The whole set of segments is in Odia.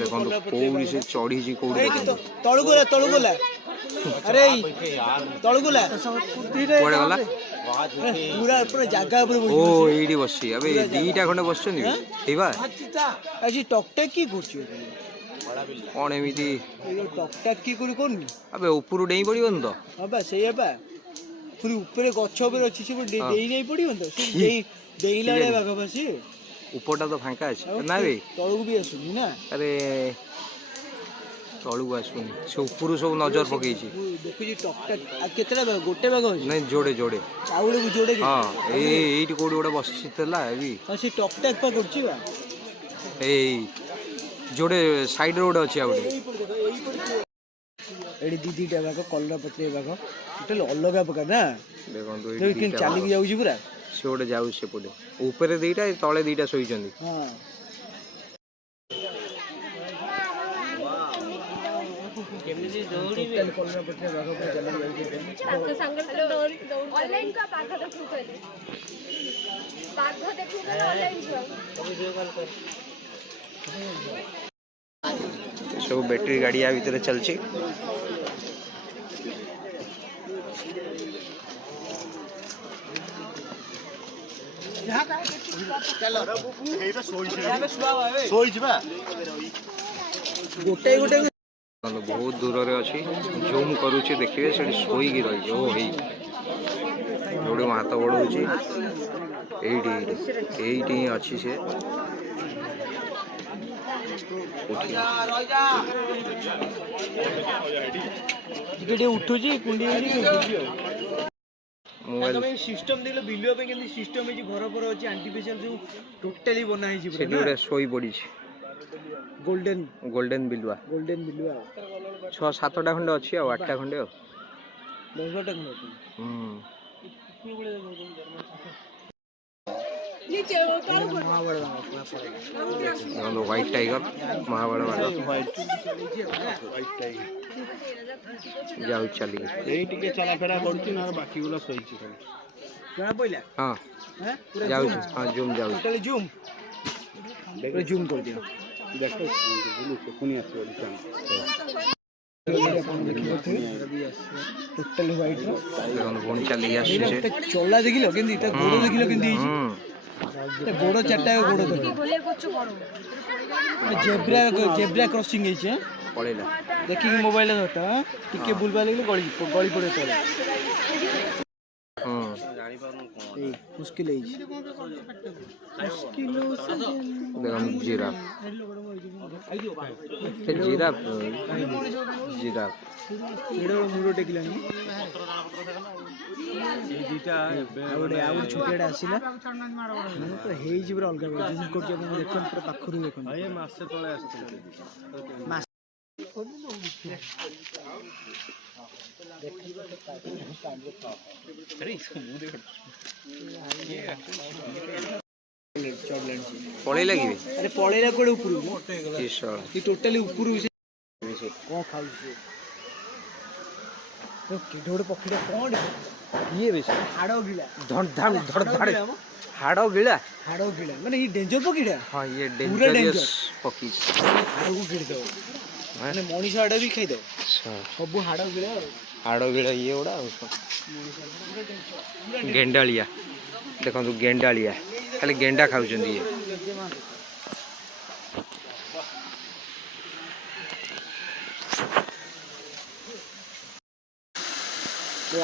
ଦେଖନ୍ତୁ କୋଉଠି ସେ ଚଢିଛି କୋଉଠି ତଳକୁ ଗଲା ଆରେ ତଳକୁ ଗଲା କୁଆଡେ ଗଲା ପୁରା ପୁରା ଜାଗା ଉପରେ ଓ ଏଇଠି ବସିଛି ଏବେ ଦିଟା ଖଣ୍ଡେ ବସିଛନ୍ତି ହେଇବା ଆଜି ଟକଟାକ କି କରୁଛୁ କଣ ଏମିତି ଟକଟାକ କି କରୁନି ଆବେ ଉପରୁ ଡେଇଁ ପଡିବନି ତ ହଁ ବା ସେଇଆ ବା ପୁଣି ଉପରେ ଗଛ ଉପରେ ଅଛି ସେ ଡେଇଁ ନେଇ ପଡିବନି ତ ଡେଇଁଲା ଭଳିଆ ବାଘ ବା ସିଏ ଉପରଟା ତ ଫାଙ୍କା ଅଛି ନା ବେ ତଳକୁ ବି ଆସୁନି ନା ଆରେ ତଳକୁ ଆସୁନି ସେ ଉପରୁ ସବୁ ନଜର ପକେଇଛି ଦେଖୁଛି ଟକଟାକ କେତେଟା ବାଘ ଗୋଟେ ବାଘ ଅଛି ନାଇଁ ଯୋଡେ ଯୋଡେ ଆଉ ଗୋଟେ ଯୋଡେ ହଁ ଏଇଠି କୋଉଠି ଗୋଟେ ବସିଥିଲା ବି ସେ ଟକଟାକ ପା କରୁଛି ବା ଏଇ ଯୋଡେ ସାଇଡରେ ଗୋଟେ ଅଛି ଆଉ ଗୋଟେ ଏଠି ଦିଟା ବାଘ କଲରା ପତ୍ରିଆ ବାଘ ଟୋଟାଲି ଅଲଗା ପ୍ରକାର ନା ଦେଖନ୍ତୁ କେମିତି ଚାଲିକି ଯାଉଛି ପୁରା ସେ ଗୋଟେ ଯାଉଛି ସେପଟେ ଉପରେ ଦିଟା ତଳେ ଦିଟା ଶୋଇଛନ୍ତି ହଁ କେମିତି ଦୌଡ଼ିବେ କଲରା ପତ୍ରିଆ ବାଘ ପୁରା ଚାଲିକି ଯାଉଛି ସାଙ୍ଗରେ ଅନଲାଇନ କା ବାଘ ଦେଖୁଥିଲେ ବାଘ ଦେଖୁଥିଲେ ଅନଲାଇନ ସବୁ ବ୍ୟାଟେରୀ ଗାଡି ଆ ଭିତରେ ଚାଲିଛି ଗୋଟେ ଗୋଟେ ବହୁତ ଦୂରରେ ଅଛି ଜୁମ୍ କରୁଛି ଦେଖିବେ ସେଠି ଶୋଇକି ରହିଛି ଓ ହେଇ ଯୋଉଠି ମୁଁ ହାତ ବଢଉଛି ଏଇଠି ଏଇଠି ହିଁ ଅଛି ସେ ଟିକେ ଉଠୁଛି କୁଣ୍ଡି ମୋବାଇଲ ସିଷ୍ଟମ ଦେଲେ ବିଲୁଆ ପାଇଁ କେମିତି ସିଷ୍ଟମ ହେଇଛି ଘର ଫର ଅଛି ଆର୍ଟିଫିସିଆଲ ସବୁ ଟୋଟାଲି ବନା ହେଇଛି ସେଠି ଗୋଟେ ଶୋଇ ପଡିଛି ଗୋଲ୍ଡେନ ବିଲୁଆ 6-7ଟା ଖଣ୍ଡେ ଅଛି ଆଉ 8ଟା ଖଣ୍ଡେ ଆଉ 10-12ଟା ଖଣ୍ଡେ ହ୍ୱାଇଟ୍ ଟାଇଗର ମହାବଳ ଯାଉଛି ଚାଲିକି ଏଇ ଟିକେ ଚଲାଫେରା କରୁଛି ନା ବାକି ଗୁଲା ଶୋଇଛି ଜଣା ପଇଲା ହଁ ଯାଉଛି ହଁ ଜୁମ୍ ଯାଉଛି ଟୋଟାଲି ଜୁମ୍ କରିଦିଅ ଦେଖ ପୁଣି ଆସିବ ଟୋଟାଲି ହ୍ୱାଇଟ୍ ଦେଖନ୍ତୁ ପୁଣି ଚାଲିକି ଆସୁଛି ସେ ଚଲା ଦେଖିଲ କେମିତି ତା ଗୋଡ଼ ଦେଖିଲ କେମିତି ହେଇଛି ଗୋଡ଼ ଚାରିଟା ଗୋଡ଼ ଜେବ୍ରା କ୍ରସିଂ ହେଇଛି ପଳେଇଲା ଦେଖିକି ମୋବାଇଲ ଧରତା ଟିକେ ଭୁଲଭାଲ ହେଇଗଲେ ଗଳି ପଡେ ତଳେ ମୁସ୍କିଲ ହେଇଛି ଦେଖନ୍ତୁ ଜିରାଫ ମୁଣ୍ଡ ଟେକିଲାଣି ଆଉ ଗୋଟେ ଛୋଟିଆଟା ଆସିଲା ହେଇଛି ପୁରା ଅଲଗା ଜୁମ୍ କରୁଛି ଆପଣ ଦେଖନ୍ତୁ ପୁରା ପାଖରୁ ଦେଖନ୍ତୁ ମାସେ ତଳେ ଆସିଥିଲା ପଳେଇଲା କି ଆରେ ପଳେଇଲା କୁଆଡେ ଉପରକୁ ଟୋଟାଲି ଉପରକୁ କଣ ଖାଉଛି ଗୋଟେ ପକ୍ଷୀଟା କଣ ଇଏ ବେଶୀ ହାଡ଼ ଗିଳା ହାଡ଼ ଗିଳା ମାନେ ଏଇ ଡେଞ୍ଜର ପକ୍ଷୀଟା ହଁ ଇଏ ଡେଞ୍ଜରିୟସ୍ ପକ୍ଷୀ ହାଡ଼କୁ ଗିଳିଦବ ମାନେ ମଣିଷ ହାଡ଼ ବି ଖାଇଦବ ସବୁ ହାଡ଼ ଗିଳା ଇଏ ଗୁଡ଼ା ଆଉ ଗେଣ୍ଡାଳିଆ ଦେଖନ୍ତୁ ଗେଣ୍ଡାଳିଆ ଖାଲି ଗେଣ୍ଡା ଖାଉଛନ୍ତି ଇଏ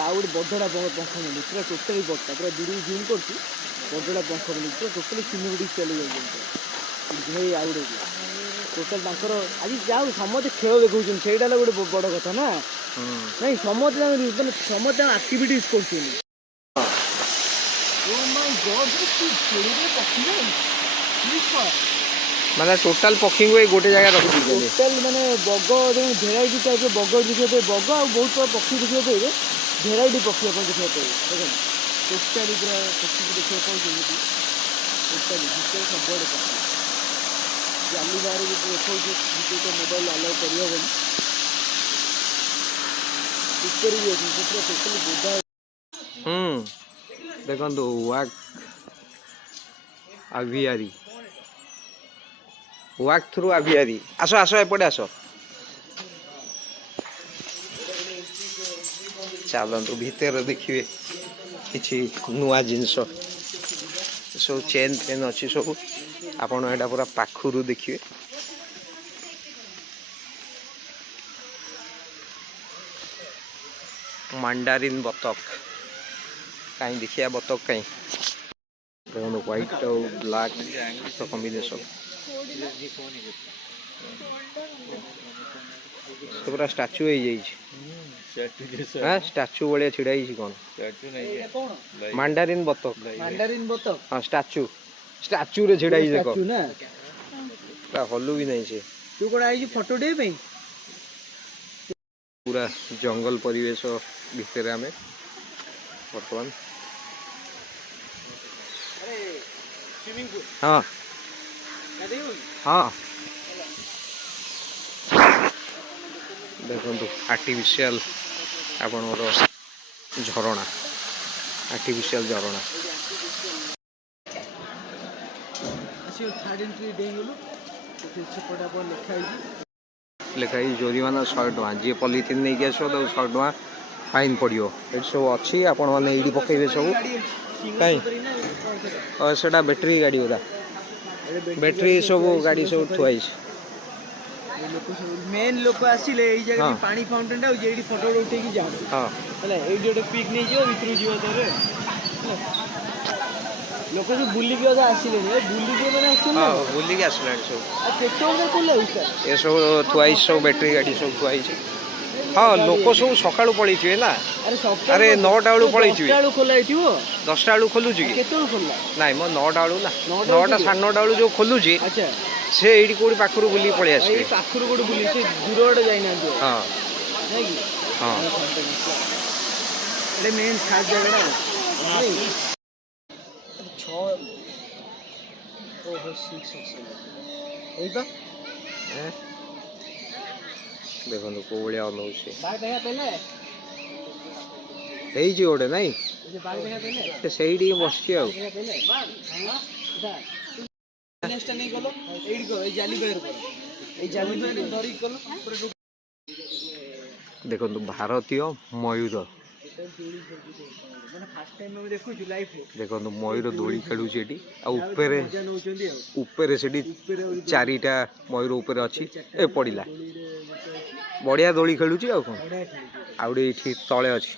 ଆଉ ଗୋଟେ ବଡ଼ଟା ପଙ୍ଖ ମିଳି ପୁରା ଟୋଟାଲି ବଡ଼ଟା ପୁରା ଦୂରକୁ ଜୁମ୍ କରୁଛି ବଡ଼ଟା ପଙ୍ଖ ମିଳି ପୁରା ଟୋଟାଲି ସିନେମାଟିକ୍ ଚାଲି ଯାଉଛନ୍ତି ଆଉ ଗୋଟେ ଟୋଟାଲ ତାଙ୍କର ଆଜି ଯାଉ ସମସ୍ତେ ଖେଳ ଦେଖାଉଛନ୍ତି ସେଇଟା ହେଲା ଗୋଟେ ବଡ଼ କଥା ନା ନାଇଁ ସମସ୍ତେ ତାଙ୍କ ଆକ୍ଟିଭିଟିଜ୍ କରୁଛନ୍ତି ମାନେ ଟୋଟାଲ ପକ୍ଷୀଙ୍କୁ ଏଇ ଗୋଟେ ଜାଗାରେ ରଖିଦେଇଛନ୍ତି ଟୋଟାଲ ମାନେ ବଗ ଭେରାଇଟି ଟାଇପ୍ର ବଗ ଦେଖିବା ପାଇଁ ବଗ ଆଉ ବହୁତ ପ୍ରକାର ପକ୍ଷୀ ଦେଖିବା ପାଇବେ ଭେରାଇଟି ପକ୍ଷୀ ଆପଣ ଦେଖିବା ପାଇବେ ଦେଖନ୍ତୁ ଟୋଟାଲି ପୁରା ପକ୍ଷୀକୁ ଦେଖିବା ପାଇଁ ଯେମିତି ଟୋଟାଲି ଭିତରେ ସବୁଆଡ଼େ ପକ୍ଷୀ ଜାଲି ବାହାରେ ବି ଦେଖାଉଛି ଭିତରେ ତ ମୋବାଇଲ ଆଲାଉ କରିହେବନି ଉପରେ ବି ଅଛି ସେଥିରେ ଟୋଟାଲି ବୋଧା ଦେଖନ୍ତୁ ୱାକ୍ ଆଭିଆରୀ ୱାକ୍ ଥ୍ରୁ ଆଭିଆରୀ ଆସ ଆସ ଏପଟେ ଆସ ଚାଲନ୍ତୁ ଭିତରେ ଦେଖିବେ କିଛି ନୂଆ ଜିନିଷ ସବୁ ଚେନ୍ ଫେନ୍ ଅଛି ସବୁ ଆପଣ ଏଇଟା ପୁରା ପାଖରୁ ଦେଖିବେ ମାଣ୍ଡାରିନ୍ ବତକ କାହିଁ ଦେଖିବା ବତକ କାହିଁ ଦେଖନ୍ତୁ ହ୍ୱାଇଟ୍ ଆଉ ବ୍ଲାକ୍ କମ୍ବିନେସନ୍ ସେ ପୁରା ଷ୍ଟାଚୁ ହେଇଯାଇଛି ଷ୍ଟାଚୁ ଭଳିଆ ଛିଡ଼ା ହେଇଛି କ'ଣ ମାଣ୍ଡାରିନ୍ ବତକ ମାଣ୍ଡାରିନ୍ ବତକ ହଁ ଷ୍ଟାଚୁରେ ଛିଡ଼ା ହେଇଛି ଦେଖ ଷ୍ଟାଚୁ ନା ପୁରା ହଲୁ ବି ନାହିଁ ସେ ତୁ କ'ଣ ଆଇଛୁ ଫଟୋ ଉଠେଇବା ପାଇଁ ପୁରା ଜଙ୍ଗଲ ପରିବେଶ ଭିତରେ ଆମେ ବର୍ତ୍ତମାନ ହଁ ହଁ ଦେଖନ୍ତୁ ଆର୍ଟିଫିସିଆଲ ଆପଣଙ୍କର ଝରଣା ଆର୍ଟିଫିସିଆଲ ଝରଣା ଆସିବ ଥାର୍ଡ ଏଣ୍ଟ୍ରି ଡେଇଁଗଲୁ ସେପଟେ ଆପଣ ଲେଖା ହେଇଛି ଜୋରିମାନା 100 ଟଙ୍କା ଯିଏ ପଲିଥିନ୍ ନେଇକି ଆସିବ ତାକୁ 100 ଟଙ୍କା ଫାଇନ୍ ପଡ଼ିବ ଏଠି ସବୁ ଅଛି ଆପଣମାନେ ଏଇଠି ପକେଇବେ ସବୁ କାହିଁ ସେଟା ବ୍ୟାଟେରୀ ଗାଡ଼ି ଗୁଡ଼ା ବ୍ୟାଟେରୀ ସବୁ ଗାଡ଼ି ସବୁ ଥୁଆ ହେଇଛି ମେନ୍ ଲୋକ ଆସିଲେ ଏଇ ଜାଗାରେ ପାଣି ଫାଉଣ୍ଟେନଟା ହଉଛି ଏଇଠି ଫଟୋ ଉଠେଇକି ଯାଆନ୍ତି ହଁ ହେଲା ଏଇଠି ଗୋଟେ ପିକ୍ ନେଇଯିବ ଭିତରକୁ ଯିବ ତାରେ ଲୋକ ସବୁ ବୁଲିକି ଅଧା ଆସିଲେଣି ବୁଲିକି ମାନେ ଆସୁଛନ୍ତି ହଁ ବୁଲିକି ଆସିଲାଣି ସବୁ ଆଉ କେତେବେଳେ ଖୋଲା ହଉଛି ଏସବୁ ଥୁଆ ହେଇଛି ସବୁ ବ୍ୟାଟେରୀ ଗାଡ଼ି ସବୁ ଥୁଆ ହେଇଛି ହଁ ଲୋକ ସବୁ ସକାଳୁ ପଳେଇଥିବେ ନା ଆରେ 9ଟା ବେଳୁ ପଳେଇଥିବେ 10ଟା ବେଳୁ ଖୋଲା ହେଇଥିବ 10ଟା ବେଳୁ ଖୋଲୁଛି କି କେତେବେଳୁ ଖୋଲା ନାଇଁ ମୋ 9ଟା ବେଳୁ ନା 9ଟା 9ଟା 9:30 ବେଳୁ ଯୋଉ ଖୋଲୁଛି ଆଚ୍ଛା ସେ ଏଇଠି କୋଉଠି ପାଖରୁ ବୁଲିକି ପଳେଇ ଏଇ ଆସିବେ ପାଖରୁ ଗୋଟେ ବୁଲି ସେ ଦୂର ଗୋଟେ ଯାଇନାହାନ୍ତି ହଁ ନାଇଁ କି ହଁ ଏଇଟା ମେନ୍ ଖାସ୍ ଜାଗାଟା ଓହୋ 6 ଏଇଟା ଦେଖନ୍ତୁ କୋଉ ଭଳିଆ ଅନଉଛି ବାଘ ଦେଖା ପେଲେ ହେଇଛି ଗୋଟେ ନାଇଁ ବାଘ ଦେଖା ପେଲେ ସେ ସେଇଠି ବସିଛି ଆଉ ନେଇ ଗଲ ଏଇଠି କର ଏଇ ଜାଲି ବାହିର କର ଏଇ ଜାଲି ବାହିର ଧରିକି କଲ ଦେଖନ୍ତୁ ଭାରତୀୟ ମୟୂର ମାନେ ଫାର୍ଷ୍ଟ ଟାଇମ୍ ଆମେ ଦେଖୁଛୁ ଲାଇଭରେ ଦେଖନ୍ତୁ ମୟୂର ଦୋଳି ଖେଳୁଛି ଏଠି ଆଉ ମଜା ନଉଛନ୍ତି ଆଉ ଉପରେ ସେଠି 4ଟା ମୟୂର ଉପରେ ଅଛି ଏ ପଡ଼ିଲା ବଢ଼ିଆ ଦୋଳି ଖେଳୁଛି ଆଉ କ'ଣ ଆଉ ଗୋଟେ ଏଇଠି ତଳେ ଅଛି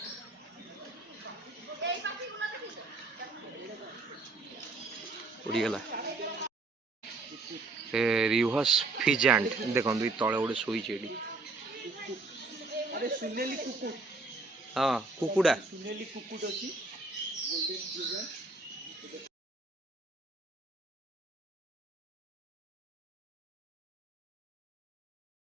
ଉଡ଼ିଗଲା ରିଭର୍ସ ଫିଜାଣ୍ଟ ଦେଖନ୍ତୁ ଏଇ ତଳେ ଗୋଟେ ଶୋଇଛି ଏଠି ଆରେ ସୁନେଲି କୁକୁର ହଁ କୁକୁଡ଼ା ସୁନେଲି କୁକୁର ଅଛି